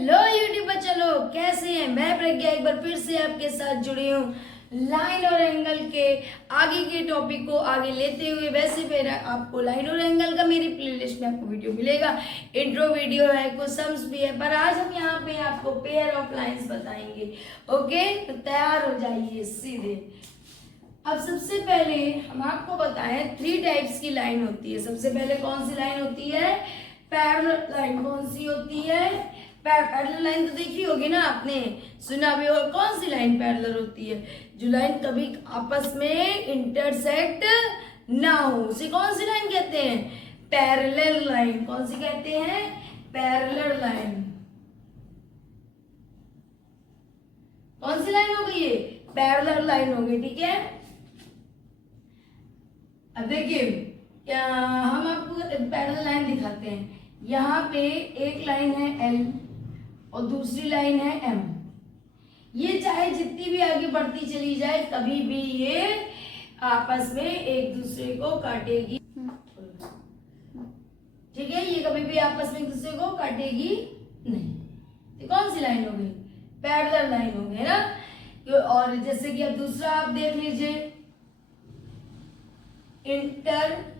Hello YouTube बच्चा लोग, कैसे हैं? मैं प्रज्ञा एक बार फिर से आपके साथ जुड़ी हूँ लाइन और एंगल के आगे के टॉपिक को आगे लेते हुए। वैसे फिर आपको लाइन और एंगल का मेरी प्लेलिस्ट में आपको वीडियो मिलेगा, इंट्रो वीडियो है, कुछ सम्स भी है, पर आज हम यहाँ पे आपको पेयर ऑफ लाइंस बताएंगे। ओके, तो तैयार हो जाइए सीधे। अब सबसे पहले हम आपको बताएं 3 टाइप्स की लाइन होती है। सबसे पहले कौन सी लाइन होती है? Parallel line. कौन सी होती है? पैरेलल लाइन तो देखी होगी ना, आपने सुना भी होगा। कौन सी लाइन पैरेलल होती है? जो लाइन कभी आपस में इंटरसेक्ट ना हो, उसे कौन सी लाइन कहते हैं? Parallel line. कौन सी कहते हैं? Parallel line. कौन सी लाइन हो गई ये? पैरेलल लाइन हो गई, ठीक है। अब देखिए, हम आपको पैरेलल लाइन दिखाते हैं। यहाँ पे एक लाइन है L और दूसरी लाइन है M। ये चाहे जितनी भी आगे बढ़ती चली जाए, कभी भी ये आपस में एक दूसरे को काटेगी, ठीक है। ये कभी भी आपस में एक दूसरे को काटेगी नहीं। तो कौन सी लाइन हो गई? पैरेलल लाइन हो गई ना। और जैसे कि अब दूसरा आप देख लीजिए, इंटरसेक्टिंग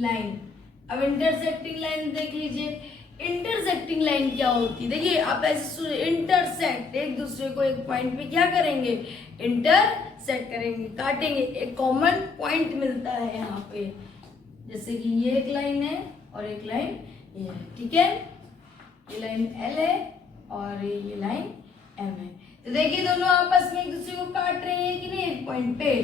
लाइन। अब इंटरसेक्टिंग लाइन देख लीजिए। इंटरसेक्टिंग लाइन क्या होती है? देखिए, आप ऐसे इंटरसेक्ट, एक दूसरे को एक पॉइंट पे क्या करेंगे? इंटरसेक्ट करेंगे, काटेंगे, एक कॉमन पॉइंट मिलता है यहाँ पे। जैसे कि ये एक लाइन है और एक लाइन ये है, ठीक है। ये लाइन L है और ये लाइन M है। तो देखिए, दोनों आपस में एक दूसरे को काट रहे हैं कि नहीं, एक पॉइंट पे।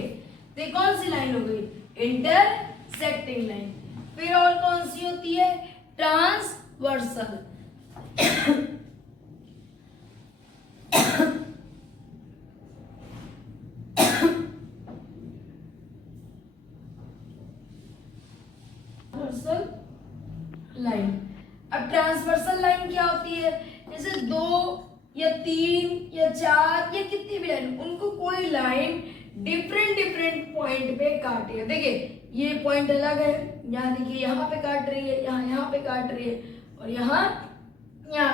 तो कौन सी लाइन हो गई? Intersecting line. फिर और कौन सी होती है? ट्रांसवर्सल। लाइन। अब ट्रांसवर्सल लाइन क्या होती है? जैसे 2 या 3 या 4 या कितनी भी लाइन, उनको कोई लाइन डिफरेंट पॉइंट पे काटे। देखिए, ये पॉइंट अलग है, यहाँ देखिए, यहाँ पे काट रही है, यहाँ पे काट रही है, और यहाँ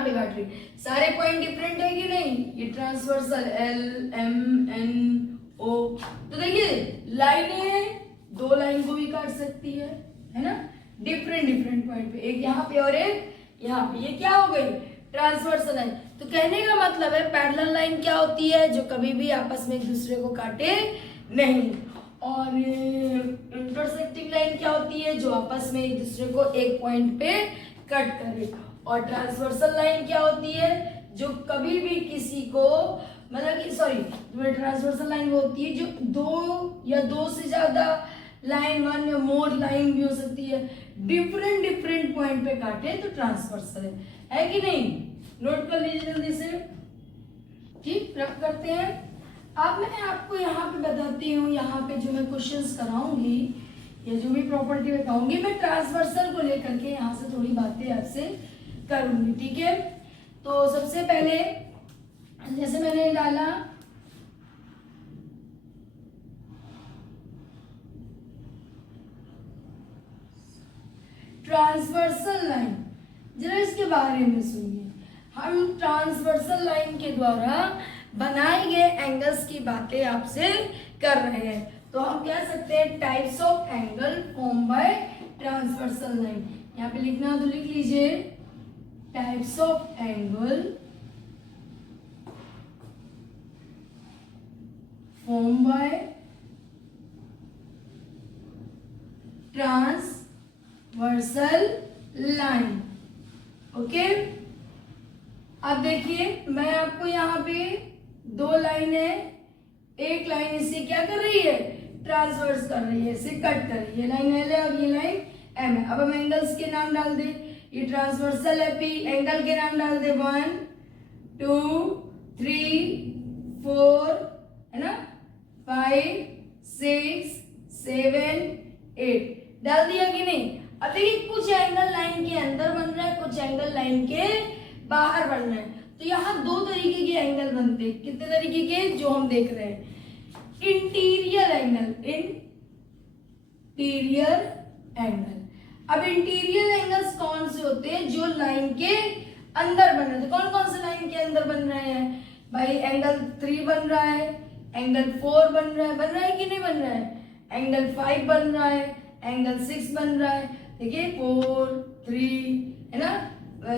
पे काट रही है। सारे पॉइंट डिफरेंट है कि नहीं? ये transversal L M N O। तो देखिए, लाइनें 2 लाइन को भी काट सकती है ना, डिफरेंट पॉइंट पे, एक यहाँ पे और एक यहाँ पे। ये क्या हो गई? Transversal line. तो कहने का मतलब है, पैरेलल लाइन क्या होती है? जो कभी भी आपस में एक दूसरे को काटे नहीं। और इंटरसेक्टिंग लाइन क्या होती है? जो आपस में एक दूसरे को एक पॉइंट पे कट करे। और ट्रांसवर्सल लाइन क्या होती है? जो कभी भी किसी को, मतलब कि ट्रांसवर्सल लाइन वो होती है जो 2 या 2 से ज्यादा लाइन, 1 या मोर लाइन भी हो सकती है, डिफरेंट पॉइंट पे काटे तो ट्रांसवर्सल है कि नहीं? नोट कर लीजिए जल्दी से, ठीक। रख करते हैं। अब मैं आपको यहाँ पे बताती हूँ, यहाँ पे जो मैं क्वेश्चंस कराऊंगी या जो भी प्रॉपर्टी बताऊंगी, मैं ट्रांसवर्सल को लेकर के यहाँ से थोड़ी बातें आपसे करूंगी, ठीक है। तो सबसे पहले जैसे मैंने डाला ट्रांसवर्सल लाइन, जरा इसके बारे में सुनिए। हम ट्रांसवर्सल लाइन के द्वारा बनाए गए एंगल्स की बातें आपसे कर रहे हैं। तो हम कह सकते हैं types of angle form by transversal line. यहाँ पे लिखना हो तो लिख लीजिए, types of angle form by transversal line. Okay, अब देखिए, मैं आपको यहाँ पे 2 लाइन है, एक लाइन इससे क्या कर रही है? ट्रांसवर्स कर रही है, इसे कट कर रही है। लाइन L है और ये लाइन M है। अब हम एंगल्स के नाम डाल दे। ये ट्रांसवर्सल है P, एंगल के नाम डाल दे 1 2 3 4, है ना, 5 6 7 8 डाल दिया कि नहीं? अब देखिए, कुछ एंगल लाइन के अंदर बन रहा है, कुछ एंगल लाइन के बाहर बन रहा है। तो यहाँ 2 तरीके के एंगल बनते हैं। कितने तरीके के? जो हम देख रहे हैं, इंटीरियर एंगल, इंटीरियर एंगल। अब इंटीरियर एंगल्स कौन से होते हैं? जो लाइन के अंदर बन रहे हैं। तो कौन कौन से लाइन के अंदर बन रहे हैं भाई? एंगल 3 बन रहा है, एंगल 4 बन रहा है कि नहीं बन रहा है? एंगल 5 बन रहा है, एंगल 6 बन रहा है। देखिए 4 3 है ना,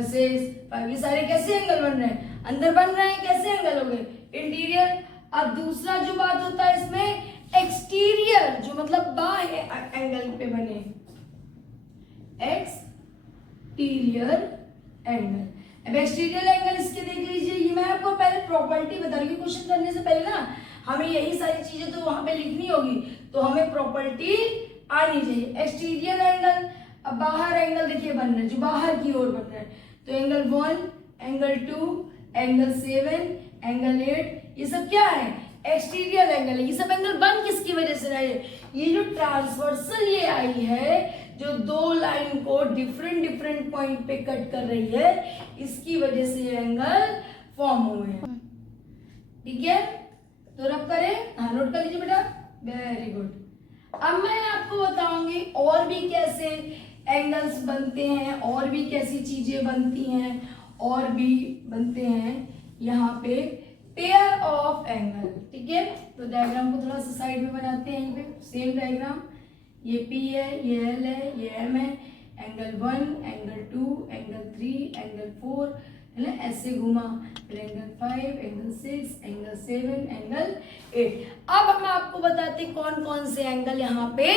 6 5, ये सारे कैसे एंगल बन रहे हैं? अंदर बन रहे हैं। कैसे एंगल हो गए? इंटीरियर। अब दूसरा जो बात होता है इसमें एक्सटीरियर, जो मतलब बाह्य एंगल पे बने, एक्सटीरियर एंगल। अब एक्सटीरियर एंगल इसके देख लीजिए, ये मैं आपको पहले प्रॉपर्टी बता रही हूँ। क्वेश्चन करने से पहले ना हमें यही सारी चीजें तो वहां पे लिखनी होगी, तो हमें प्रॉपर्टी आनी चाहिए। एक्सटीरियर एंगल, अब बाहर एंगल देखिए बन रहे हैं, जो बाहर की ओर बन रहे हैं, तो एंगल 1, एंगल 2, एंगल 7, एंगल 8, ये सब क्या है? एक्सटीरियर एंगल है। ये सब एंगल बन किसकी वजह से रहे? ये जो ट्रांसवर्सल ये आई है, जो दो लाइन को डिफरेंट डिफरेंट पॉइंट पे कट कर रही है, इसकी वजह से ये एंगल फॉर्म हुए हैं। ठीक है, तो रब करें, हाँ नोट कर लीजिए बेटा, वेरी गुड। अब मैं आपको बताऊंगी और भी कैसे एंगल्स बनते हैं, और भी कैसी चीजें बनती हैं, और भी बनते हैं यहाँ पे पेयर ऑफ एंगल। ठीक है, तो डायग्राम को थोड़ा सा साइड में बनाते हैं। यहीं पे सेम डायग्राम, ये P है, ये L है, ये M है, एंगल 1, एंगल 2, एंगल 3, एंगल 4, है ना, ऐसे घुमा, फिर एंगल 5, एंगल 6, एंगल 7, एंगल 8। अब हम आपको बताते हैं कौन कौन से एंगल यहाँ पे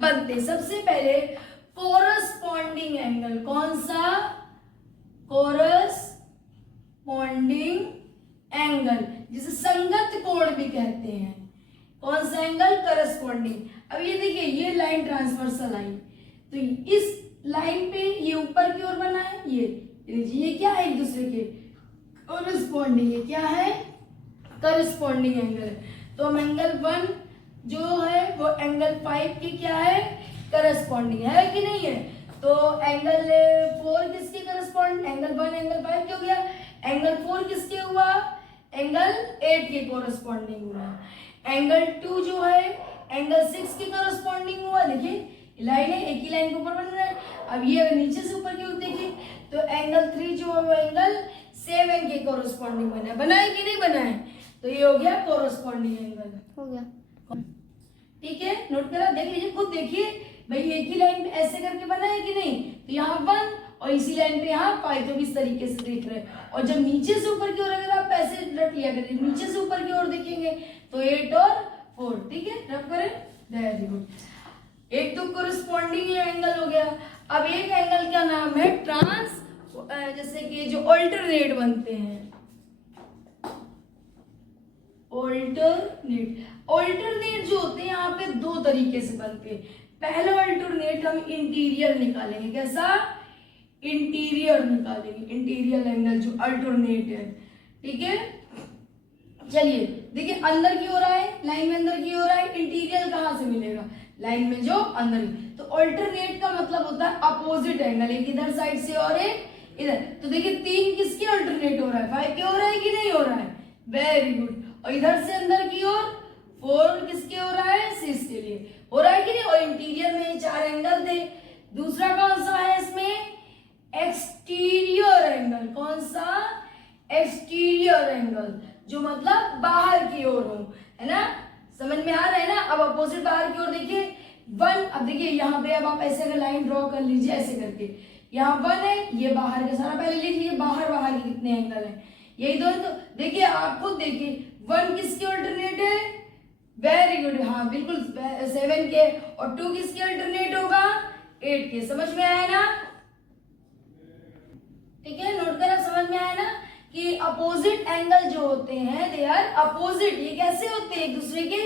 बनते। सबसे पहले कोरस्पॉन्डिंग एंगल। कौन सा? कोरस्पॉन्डिंग एंगल, जिसे संगत कोण भी कहते हैं। कौन सा एंगल? करस्पॉन्डिंग। अब ये देखिए, ये लाइन ट्रांसवर्सल आई, तो इस लाइन पे ये ऊपर की ओर बना है, ये क्या है? एक दूसरे के करस्पॉन्डिंग। ये क्या है? Corresponding angle. तो हम एंगल 1 जो है वो एंगल 5 की क्या है? करस्पॉन्डिंग है कि नहीं है? तो एंगल 4 किसके करस्पॉन्डिंग? एंगल 1 एंगल 5 क्या हो गया? एंगल 4 किसके हुआ? एंगल 8 के कोरस्पॉन्डिंग हुआ। एंगल 2 जो है एंगल 6 के कोरस्पॉन्डिंग हुआ। देखिए लाइन है, एक ही लाइन के ऊपर बन रहा है। अब ये अगर नीचे से ऊपर की ओर देखिए, तो एंगल 3 जो है वो एंगल 7 के कोरस्पॉन्डिंग बना है कि नहीं बना है? तो ये हो गया कोरस्पॉन्डिंग एंगल, हो गया। ठीक है, नोट करा, देख लीजिए, खुद देखिए भाई, एक ही लाइन पे ऐसे करके बना है कि नहीं? तो यहाँ 1 और इसी लाइन पे यहाँ 5, तो इस तरीके से देख रहे हैं। और जब नीचे से ऊपर की ओर अगर आप ऐसे रख लिया करें, नीचे से ऊपर की ओर देखेंगे तो 8 और 4। ठीक है, रब करें, वेरी गुड। एक तो कोरस्पॉन्डिंग एंगल हो गया। अब एक एंगल का नाम है ट्रांस, जैसे कि जो ऑल्टरनेट बनते हैं, ऑल्टरनेट जो होते हैं यहाँ पे दो तरीके से बनते हैं। पहले ऑल्टरनेट हम इंटीरियर निकालेंगे। कैसा? इंटीरियर निकालेंगे, इंटीरियर एंगल जो अल्टरनेट है। ठीक है, चलिए देखिए, अंदर की ओर आए, लाइन में अंदर की ओर आए, इंटीरियर कहां से मिलेगा? लाइन में जो अंदर। तो ऑल्टरनेट का मतलब होता है अपोजिट एंगल, एक इधर साइड से और एक इधर। तो देखिए 3 किसके ऑल्टरनेट हो रहा है? 5 के हो रहा है कि नहीं हो रहा है? Very good. और इधर से अंदर की ओर 4 किसके हो रहा है? 6 के लिए हो रहा है कि नहीं? और इंटीरियर में ये 4 एंगल थे। दूसरा कौन सा है इसमें? Exterior angle. कौन सा? एक्सटीरियर एंगल, जो मतलब बाहर की ओर हो, है ना? समझ में आ रहा है ना? अब अपोजिट बाहर की ओर देखिए 1। अब देखिए यहाँ पे, अब आप ऐसे अगर लाइन ड्रॉ कर लीजिए ऐसे करके, यहाँ 1 है, ये बाहर का सारा पहले लिख लीजिए, बाहर के कितने एंगल है? यही दो। तो देखिए आप खुद देखिए, 1 किसके अल्टरनेट है? वेरी गुड, हाँ बिल्कुल 7 के। और 2 किसके अल्टरनेट होगा? 8 के। समझ में आया ना? ठीक है, नोट करा, समझ में आया ना कि अपोजिट एंगल जो होते हैं दे आर अपोजिट। ये कैसे होते हैं? एक दूसरे के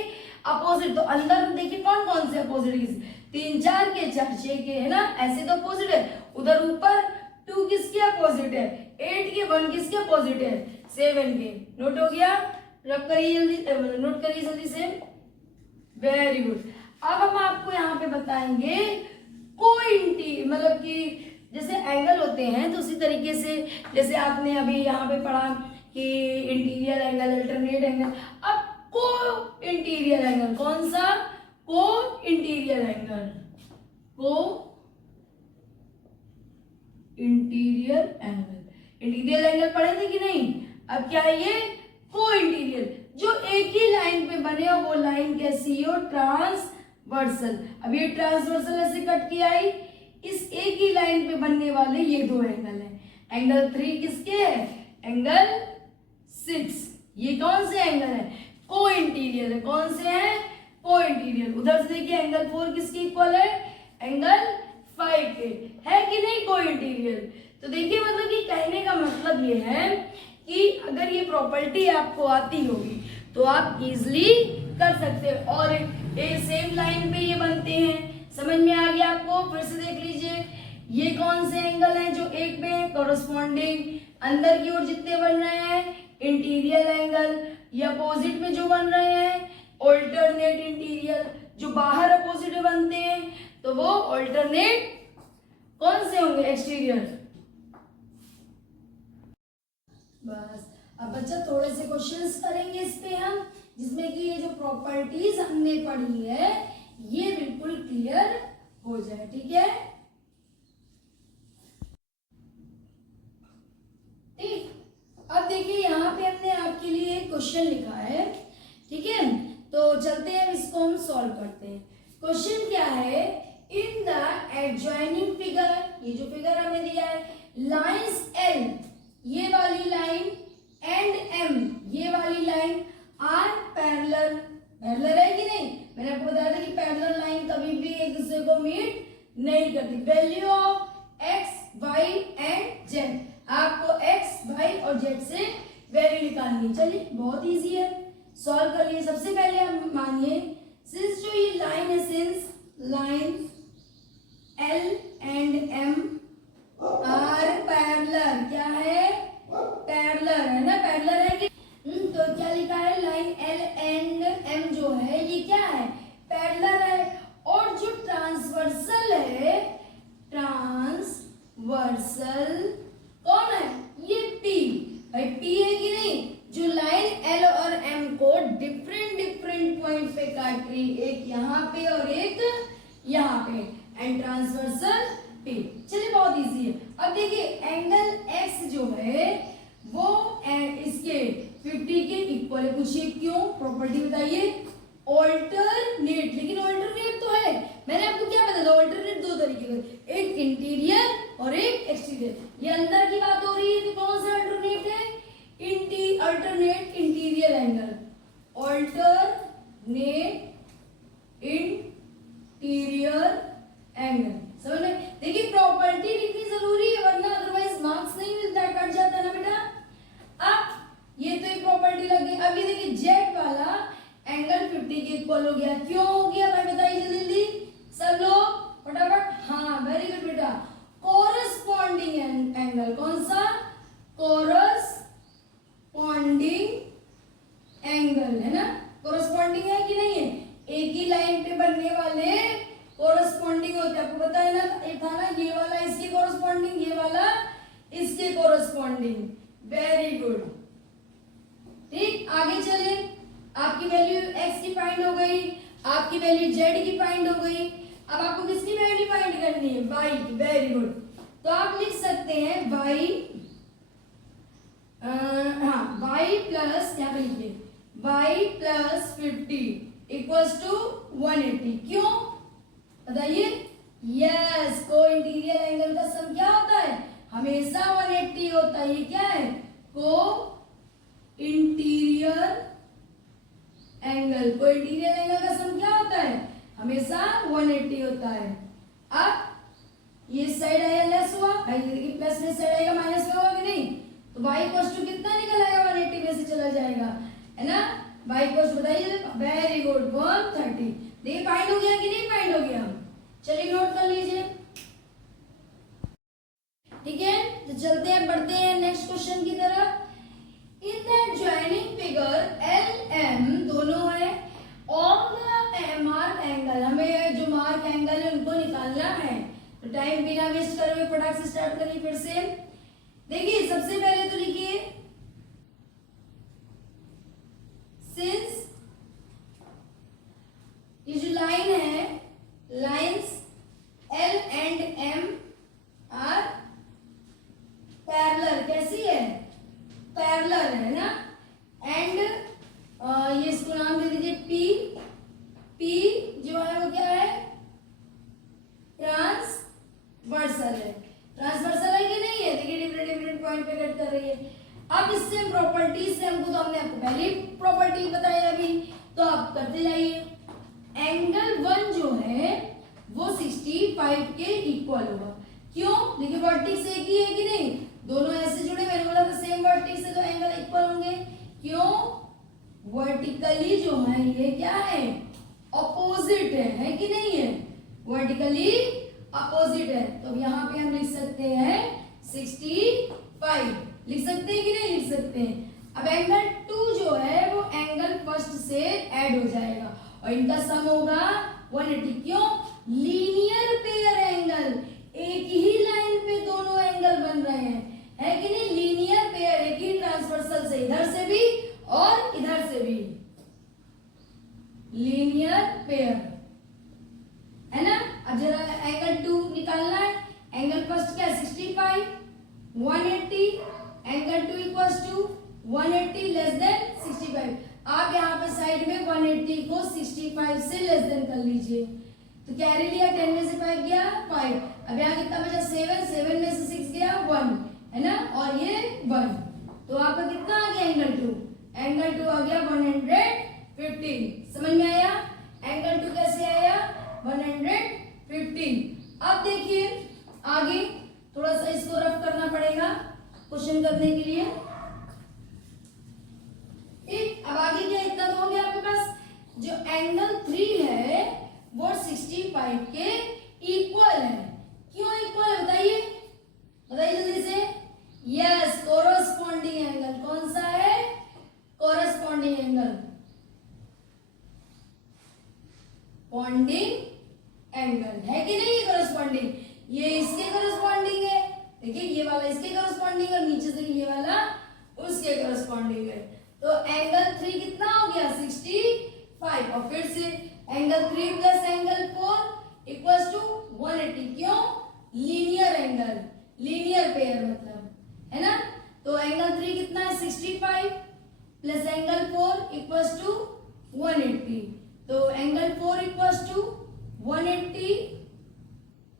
अपोजिट। तो अंदर देखिए कौन कौन से अपोजिट? 3 4 के, 4 6 के, है ना? ऐसे तो अपोजिट है। उधर ऊपर 2 किसके अपोजिट है? 8 के। 1 किसके अपोजिट है? 7 के। नोट हो गया? रब करिए जल्दी, नोट करिए जल्दी से, वेरी गुड। अब हम आपको यहाँ पे बताएंगे कोई मतलब कि जैसे एंगल होते हैं, तो उसी तरीके से जैसे आपने अभी यहाँ पे पढ़ा कि इंटीरियर एंगल, अल्टरनेट एंगल। अब को इंटीरियर एंगल, कौन सा? को इंटीरियर एंगल, को इंटीरियर एंगल। इंटीरियर एंगल पढ़े थे कि नहीं? अब क्या है ये? को इंटीरियर। जो एक ही लाइन पे बने हो वो लाइन कैसी हो? ट्रांसवर्सल। अब ये ट्रांसवर्सल ऐसे कट के आई, इस एक ही लाइन पे बनने वाले ये दो एंगल है। एंगल 3 किसके है? एंगल 6। ये कौन से एंगल है? को इंटीरियर है। कौन से है? को इंटीरियर। उधर से देखिए एंगल 4 किसके इक्वल है? एंगल 5 के। है कि नहीं को इंटीरियर? तो देखिए मतलब कि कहने का मतलब ये है कि अगर ये प्रॉपर्टी आपको आती होगी तो आप इजिली कर सकते हो। और ये सेम लाइन पे ये बनते हैं, समझ में आ गया आपको? फिर से देख लीजिए, ये कौन से एंगल हैं जो एक पे कॉरस्पॉन्डिंग अंदर की ओर जितने बन रहे हैं इंटीरियर एंगल, ये अपोजिट में जो बन रहे हैं ऑल्टरनेट इंटीरियर, जो बाहर अपोजिट में बनते हैं तो वो ऑल्टरनेट कौन से होंगे? एक्सटीरियर। बस अब बच्चा थोड़े से क्वेश्चंस करेंगे इस पे हम, जिसमें कि ये जो प्रॉपर्टीज हमने पढ़ी है ये बिल्कुल क्लियर हो जाए। ठीक है? ठीक। अब देखिए यहाँ पे हमने आपके लिए एक क्वेश्चन लिखा है। ठीक है, तो चलते हैं इसको हम सॉल्व करते हैं। क्वेश्चन क्या है? इन द एडजॉइनिंग फिगर, ये जो फिगर हमें दिया है, लाइंस एल ये वाली लाइन एंड एम ये वाली लाइन आर पैरेलल। पैरेलल है कि नहीं? मैंने आपको बताया था कि पैरेलल लाइन कभी भी एक दूसरे को मीट नहीं करती। Value of X Y and Z, आपको एक्स वाई और जेड से वैल्यू निकालनी है। चलिए बहुत इजी है, सॉल्व कर लिए। सबसे पहले आप मानिए सिंस जो ये लाइन है, since line L and M are parallel, क्या है? पैरेलल है ना? पैरेलल है कि तो क्या लिखा है? लाइन एल एंड एम जो है ये क्या है? पैरेलल है। और जो ट्रांसवर्सल है, ट्रांसवर्सल कौन है? ये पी। भाई पी है कि नहीं? जो लाइन एल और एम को डिफरेंट डिफरेंट पॉइंट पे काट रही, एक यहाँ पे और एक यहाँ पे, एंड ट्रांसवर्सल पी। चलिए बहुत इजी है। अब देखिए एंगल एक्स जो है वो इसके 50 के इक्वल है। पूछिए क्यों? प्रॉपर्टी बताइए। ऑल्टरनेट, लेकिन ऑल्टरनेट तो है, मैंने आपको क्या बताया था? ऑल्टरनेट दो तरीके का, एक इंटीरियर और एक एक्सटीरियर। ये अंदर की बात हो रही है तो कौन सा अल्टरनेट है? Alternate interior angle, alternate interior angle. समझ में? देखिए प्रॉपर्टी लिखनी जरूरी है वरना अदरवाइज मार्क्स नहीं मिलता, कट जाता है ना बेटा। अब ये तो एक प्रॉपर्टी लग गई। अब ये देखिए जेड वाला एंगल 50 के इक्वल हो गया। क्यों हो गया भाई बताइए जल्दी सब लोग फटाफट। हाँ वेरी गुड बेटा। कोरस्पॉन्डिंग एंगल कौन सा? कोरस्पॉन्डिंग एंगल है ना? कोरस्पॉन्डिंग है कि नहीं है? एक ही लाइन पे बनने वाले कोरस्पॉन्डिंग होते हैं। आपको पता है ना, एक था ना ये वाला इसके कोरस्पॉन्डिंग, ये वाला इसके कोरस्पॉन्डिंग। Very good. ठीक, आगे चले। आपकी वैल्यू x की फाइंड हो गई, आपकी वैल्यू z की फाइंड हो गई। अब आपको किसकी वैल्यू फाइंड करनी है? y की। Very good. तो आप लिख सकते हैं y, हाँ y प्लस क्या लिखिए? y plus 50 equals to 180। क्यों बताइए? यस, को इंटीरियर एंगल का सम क्या होता है? हमेशा 180 होता है। ये क्या है? को इंटीरियर एंगल। को इंटीरियर एंगल का सम क्या होता है? हमेशा 180 होता है। अब ये साइड आया लेस हुआ, देखिए प्लस में साइड आएगा माइनस में होगा कि नहीं? तो y इक्वल्स टू कितना निकल आएगा? 180 में से चला जाएगा है ना? y इक्वल्स बताइए। Very good 130। देखिए फाइंड हो गया कि नहीं फाइंड हो गया? चलिए नोट कर लीजिए। ठीक है, तो चलते हैं बढ़ते हैं नेक्स्ट क्वेश्चन की तरफ। In the joining figure L M दोनों है और मार्क एंगल, हमें जो मार्क एंगल है उनको निकालना है। तो टाइम बिना वेस्ट करे हुए फटाक से स्टार्ट करिए फिर से। देखिए सबसे पहले तो लिखिए सिंस ये जो लाइन है, lines L and M are transversal है। ट्रांसवर्सल है कि नहीं है? देखिए डिफरेंट डिफरेंट पॉइंट पे कट कर रही है। अब इससे प्रॉपर्टीज से हमको, तो हमने आपको पहली प्रॉपर्टी बताई अभी, तो आप करते जाइए। एंगल 1 जो है वो 65 के इक्वल होगा। क्यों? देखिए वर्टेक्स एक ही है कि नहीं, दोनों ऐसे जुड़े, मैंने बोला था सेम वर्टेक्स है तो एंगल इक्वल होंगे। क्यों? वर्टिकली जो है ये क्या है? अपोजिट है कि नहीं है? वर्टिकली अपोजिट है, तो यहाँ पे हम लिख सकते हैं 65, लिख सकते हैं कि नहीं लिख सकते हैं। अब एंगल 2 जो है वो एंगल फर्स्ट से ऐड हो जाएगा और इनका सम होगा 180। क्यों? लीनियर पेयर एंगल, एक ही लाइन पे दोनों एंगल बन रहे हैं, है कि नहीं? लीनियर पेयर, एक ही ट्रांसवर्सल से, इधर से भी और इधर से भी लीनियर पेयर, है ना। अब जरा एंगल 2 निकालना है। एंगल फर्स्ट क्या है? 65, 180, angle 2 equals to 180 less than 65। आप यहाँ पे साइड में 180 को 65 से लेस देन कर लीजिए, तो कैरी लिया, 10 में से 5 गया 5। अब यहाँ कितना बचा? 7, 7 में से 6 गया 1, है ना, और ये 1, तो आपका कितना आ गया? एंगल 2, एंगल 2 आ गया 115। समझ में आया? एंगल 2 कैसे आया? 115। अब देखिए आगे थोड़ा सा इसको रफ करना पड़ेगा क्वेश्चन करने के लिए। ठीक, अब आगे क्या, इतना तो हो गया आपके पास। जो एंगल 3 है वो 65 के इक्वल है। क्यों इक्वल है बताइए, बताइए जल्दी से। Yes, corresponding angle. कौन सा है? कोरस्पॉन्डिंग एंगल, पॉन्डिंग एंगल है कि नहीं? कोरस्पॉन्डिंग, ये इसके कोरस्पॉन्डिंग है। देखिए ये वाला इसके कोरस्पॉन्डिंग है, नीचे से ये वाला उसके कोरस्पॉन्डिंग है। तो एंगल 3 कितना हो गया? 65। और फिर से angle 3 plus angle 4 equals to 180। क्यों? लीनियर एंगल, लीनियर पेयर मतलब, है ना। तो एंगल 3 कितना है? 65 प्लस एंगल 4 इक्वल्स टू 180। तो angle 4 equals to 180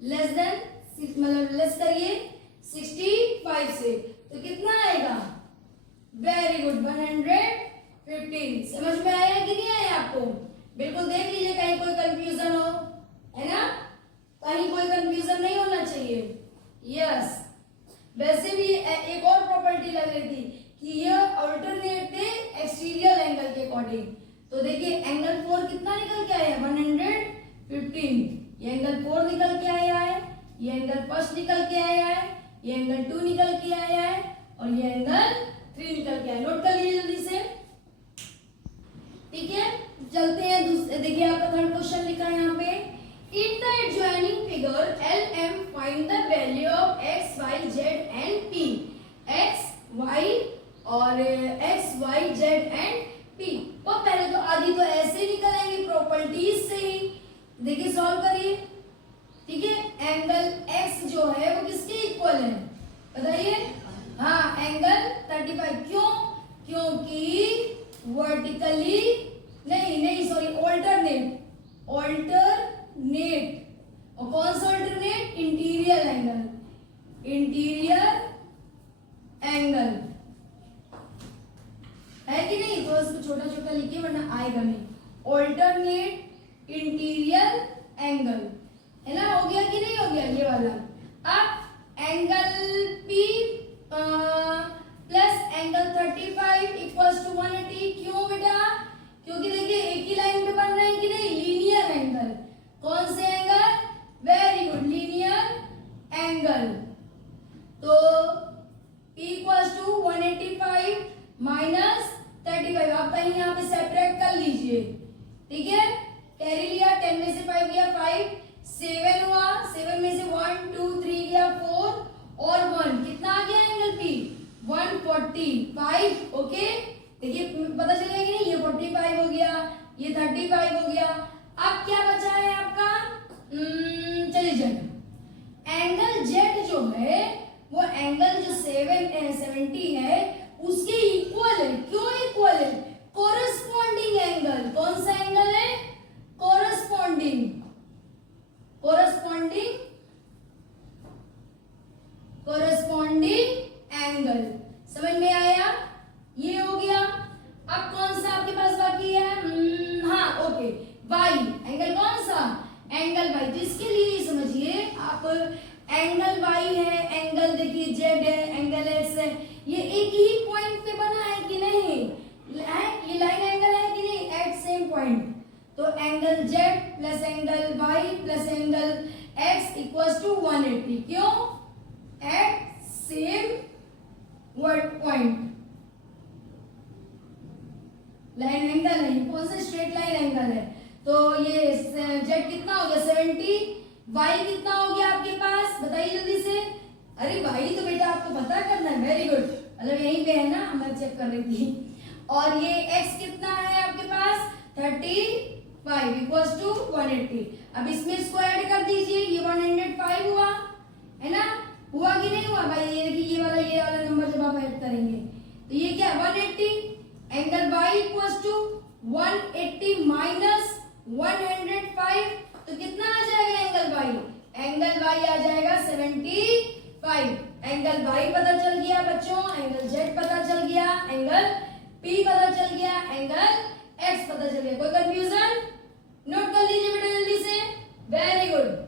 less than, मतलब लेस करिए 65 से, तो कितना आएगा? Very good, 115। समझ में आया कि नहीं आया आपको? बिल्कुल देख लीजिए, कहीं कोई कंफ्यूजन हो, है ना, कहीं कोई कंफ्यूजन नहीं होना चाहिए। यस, वैसे भी एक और प्रॉपर्टी लग रही थी कि ये अल्टरनेट थे एक्सटीरियर एंगल के अकॉर्डिंग। तो देखिए एंगल 4 कितना निकल के आया? 115। ये एंगल 4 निकल के आया है, ये एंगल फर्स्ट निकल के आया है, ये एंगल 2 निकल के आया है और ये एंगल 3 निकल के आया। नोट कर लीजिए जल्दी से, ठीक है। चलते हैं दूसरे, देखिए आपका थर्ड क्वेश्चन लिखा है यहाँ पे। In the adjoining figure LM find the value of x, y, z and p। x, y और x, y, z and p। और पहले तो आधी तो ऐसे निकल आएंगे प्रॉपर्टीज से ही। देखिए सॉल्व करिए, ठीक है। एंगल x जो है वो किसके इक्वल है बताइए? हाँ, एंगल 35। क्यों? क्योंकि वर्टिकली नहीं सॉरी, ऑल्टरनेट, और कौन सा alternate? Interior angle, interior angle है कि नहीं? तो इसको छोटा छोटा लिखिए वरना आएगा नहीं। ऑल्टरनेट इंटीरियर एंगल, है ना। हो गया कि नहीं हो गया ये वाला? अब angle P plus angle 35 equals to 180। क्यों बेटा? क्योंकि देखिए एक ही लाइन पे बन रहे हैं कि नहीं? Linear angle. कौन से angle? Very good, linear angle. तो P इक्वल्स टू 185 माइनस 35। आप कहीं यहाँ पे सेपरेट कर लीजिए, ठीक है। कैरी लिया, 10 में से 5 गया 5, 7 हुआ, 7 में से 1 2 3 गया 4 और 1, कितना आ गया एंगल P? 145। ओके, देखिए पता चलेगा कि नहीं? ये 45 हो गया, ये 35 हो गया। अब क्या बचा है आपका? चलिए Z। एंगल Z जो है वो एंगल जो 70 है उसके इक्वल है। क्यों इक्वल है? Corresponding angle. कौन सा एंगल है? कोरस्पॉन्डिंग, कोरस्पॉन्डिंग एंगल वाई है, एंगल देखिए जेड है, एंगल एक्स है, ये एक ही पॉइंट पे बना है कि नहीं है, ये लाइन एंगल है कि नहीं एट सेम पॉइंट। तो angle Z plus angle Y plus angle X equals to 180। क्यों? At same point. Line angle है, कौन सा स्ट्रेट लाइन एंगल है। तो ये जेड कितना हो गया 70, वाई कितना हो गया आपके पास बताइए जल्दी से। अरे वाई तो बेटा आपको पता करना है, वेरी गुड, मतलब यहीं पे है ना, मैं चेक कर रही थी। और ये x कितना है आपके पास 35 इक्वल्स टू 180। अब इसमें इसको ऐड कर दीजिए, ये 105 हुआ है ना, हुआ कि नहीं हुआ भाई। ये देखिए ये वाला नंबर जब आप ऐड करेंगे तो ये क्या 180, angle y equals to 180 minus 105, तो कितना आ जाएगा एंगल y, एंगल y आ जाएगा 75। एंगल y पता चल गया बच्चों, एंगल z पता चल गया, एंगल p पता चल गया, एंगल x पता चल गया। कोई कंफ्यूजन? नोट कर लीजिए बेटा जल्दी से, वेरी गुड।